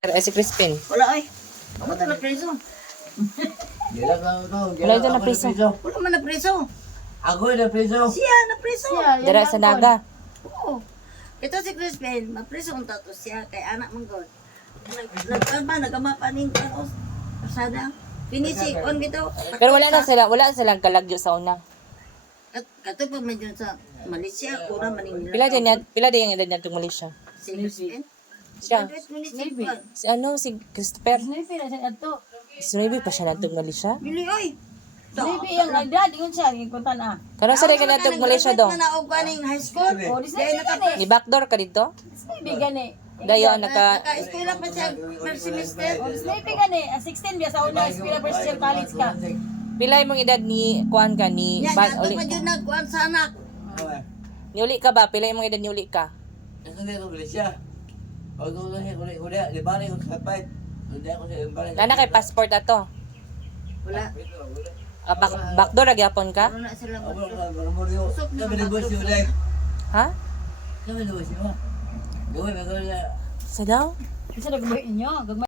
Ay, si Crispin. Wala ay. Ako na preso. Wala dyan na preso. Wala man na preso. Ako na preso. Siya na preso. Dara sa Naga. Oo. Ito si Crispin, mapreso ang tato siya kay anak mong god. Nagkalba, nagamapaning kaos. Pasada. Pinisi, on bitaw. Pero wala silang kalagyo sa una. Kato pa medyo sa Malaysia, kura maning Pila din yung edad niya itong Malaysia. Si Crispin. Siya. Navy. Si Christopher. Navy na siya ato. Si Navy pa siya na itong Malaysia. Bili oy. Navy ang edad, ingon siya, ikutan ah. Karong sa ka na itong Malaysia do. Na og kaning high school. O, di Navy gani. Ni backdoor ka dito? Navy gani. Dayo naka Naka-eskwela pa siya first semester. O, di Navy gani. 16 biya sa una, eskwela first year college ka. pila imong edad ni kuan ka ni Nya, ban nato uli. pa yun nagkuhan sa anak. Ni uli ka ba? Pila imong edad ni uli ka? Ito na ako siya. Pag ako na siya, di ba rin ko sa fight. Hindi ako siya yung balik. Nana kay passport ato. Wala. Backdoor ra gyapon ka? Wala na sila. Ako na marumuryo. Kami na boss yun eh. Ha? Kami na boss yun. Gawin na gawin na. Sa daw? Isa nagbuhin nyo.